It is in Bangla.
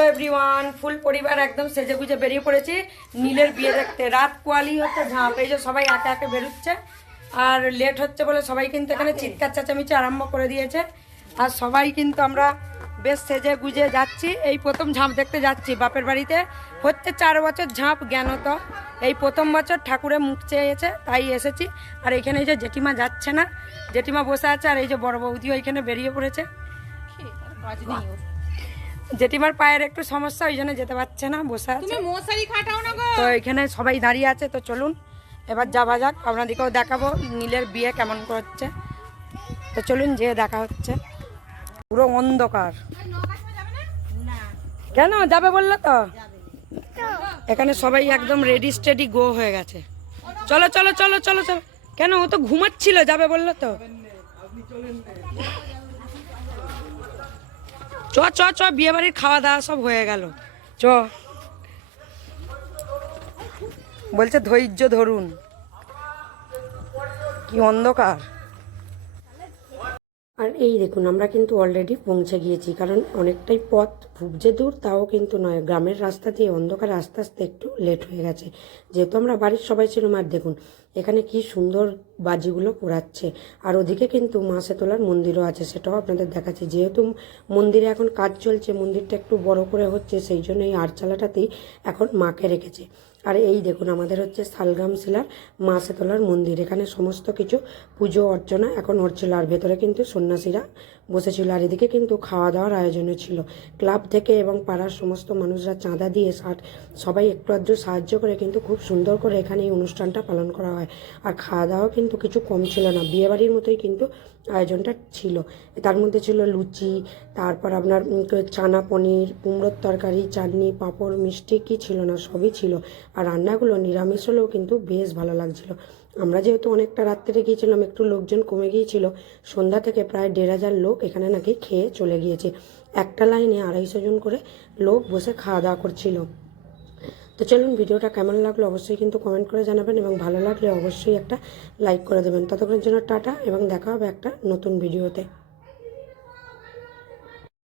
হ্যালো এভরিওয়ান, ফুল পরিবার একদম সেজে গুজে বেরিয়ে পড়েছি নীলের বিয়ে দেখতে। রাত কোয়ালি হচ্ছে ঝাঁপ, এই যে সবাই একে একে বেরোচ্ছে আর লেট হচ্ছে বলে সবাই কিন্তু এখানে চিৎকার চেঁচামেচি আরম্ভ করে দিয়েছে। আর সবাই কিন্তু আমরা বেশ সেজে গুজে যাচ্ছি। এই প্রথম ঝাঁপ দেখতে যাচ্ছি বাপের বাড়িতে, হচ্ছে 4 বছর ঝাঁপ জ্ঞান তো এই প্রথম বছর ঠাকুরের মুখ চেয়েছে তাই এসেছি। আর এখানে এই যে জেঠিমা যাচ্ছে না, জেঠিমা বসে আছে, আর এই যে বড় বৌদিও এখানে বেরিয়ে পড়েছে। জেঠিমার পায়ের একটু সমস্যা, ওই জন্য যেতে পারছে না, বসে আছে। তো এখানে সবাই দাঁড়িয়ে আছে, তো চলুন এবার যাওয়া যাক। আপনাদেরকেও দেখাবো নীলের বিয়ে কেমন করছে। তো চলুন, যে দেখা হচ্ছে। পুরো অন্ধকার, কেন যাবে বললো তো? এখানে সবাই একদম রেডি স্টেডি গো হয়ে গেছে। চলো চলো চলো চলো চলো। কেন, ও তো ঘুমাচ্ছিল, যাবে বললো তো। চ চ চ, বিয়ে বাড়ির খাওয়া দাওয়া সব হয়ে গেল, চ। বলছে ধৈর্য ধরুন, কি অন্ধকার। আর এই দেখুন, আমরা কিন্তু অলরেডি পৌঁছে গিয়েছি, কারণ অনেকটাই পথ, খুব যে দূর তাও কিন্তু নয়। গ্রামের রাস্তা দিয়ে অন্ধকার আস্তে আস্তে একটু লেট হয়ে গেছে, যেহেতু আমরা বাড়ির সবাই ছিলাম। আর দেখুন এখানে কি সুন্দর বাজিগুলো পোড়াচ্ছে। আর ওদিকে কিন্তু মা শেতলার মন্দিরও আছে, সেটাও আপনাদের দেখাচ্ছি। যেহেতু মন্দিরে এখন কাজ চলছে, মন্দিরটা একটু বড় করে হচ্ছে, সেই জন্য এই আটচালাটাতেই এখন মাকে রেখেছে। আর এই দেখুন, আমাদের হচ্ছে শালগ্রাম শিলার মা শেতলার মন্দির। এখানে সমস্ত কিছু পুজো অর্চনা এখন হচ্ছিল, আর ভেতরে কিন্তু সন্ন্যাসীরা বসেছিল। আর এদিকে কিন্তু খাওয়া দাওয়ার আয়োজনও ছিল। ক্লাব থেকে এবং পাড়ার সমস্ত মানুষরা চাঁদা দিয়ে সবাই একটু আধটু সাহায্য করে কিন্তু খুব সুন্দর করে এখানে এই অনুষ্ঠানটা পালন করা হয়। আর খাওয়া দাওয়া কিন্তু কিছু কম ছিল না, বিয়েবাড়ির মতোই কিন্তু আয়োজনটা ছিল। তার মধ্যে ছিল লুচি, তারপর আপনার চানা পনির, কুমড়োর তরকারি, চাটনি, পাঁপড়, মিষ্টি, কি ছিল না সবই ছিল। আর রান্নাগুলো নিরামিষ হলেও কিন্তু বেশ ভালো লাগছিল। আমরা যেহেতু অনেকটা রাত্রে গিয়েছিলাম, একটু লোকজন কমে গিয়েছিল। সন্ধ্যা থেকে প্রায় 1,500 লোক এখানে নাকি খেয়ে চলে গিয়েছে। একটা লাইনে 250 জন করে লোক বসে খাওয়া দাওয়া করছিল। তো চলুন, ভিডিওটা কেমন লাগলো অবশ্যই কিন্তু কমেন্ট করে জানাবেন, এবং ভালো লাগলে অবশ্যই একটা লাইক করে দেবেন। ততক্ষণের জন্য টাটা, এবং দেখা হবে একটা নতুন ভিডিওতে।